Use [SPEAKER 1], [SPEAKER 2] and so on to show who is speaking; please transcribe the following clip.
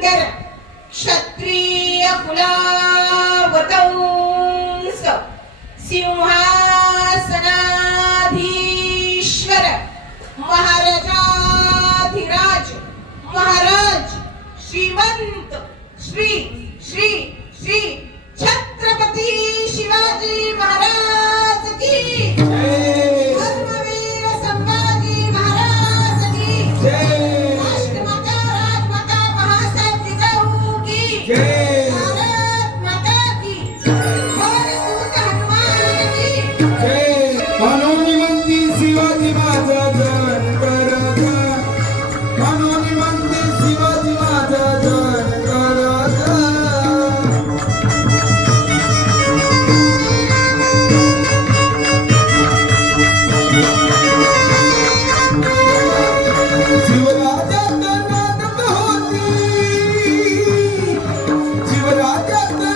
[SPEAKER 1] Purandar Kshatriya सिंहासनाधीश्वर Maharajadhiraj Maharaj Shrimant Shri Yeah. I got.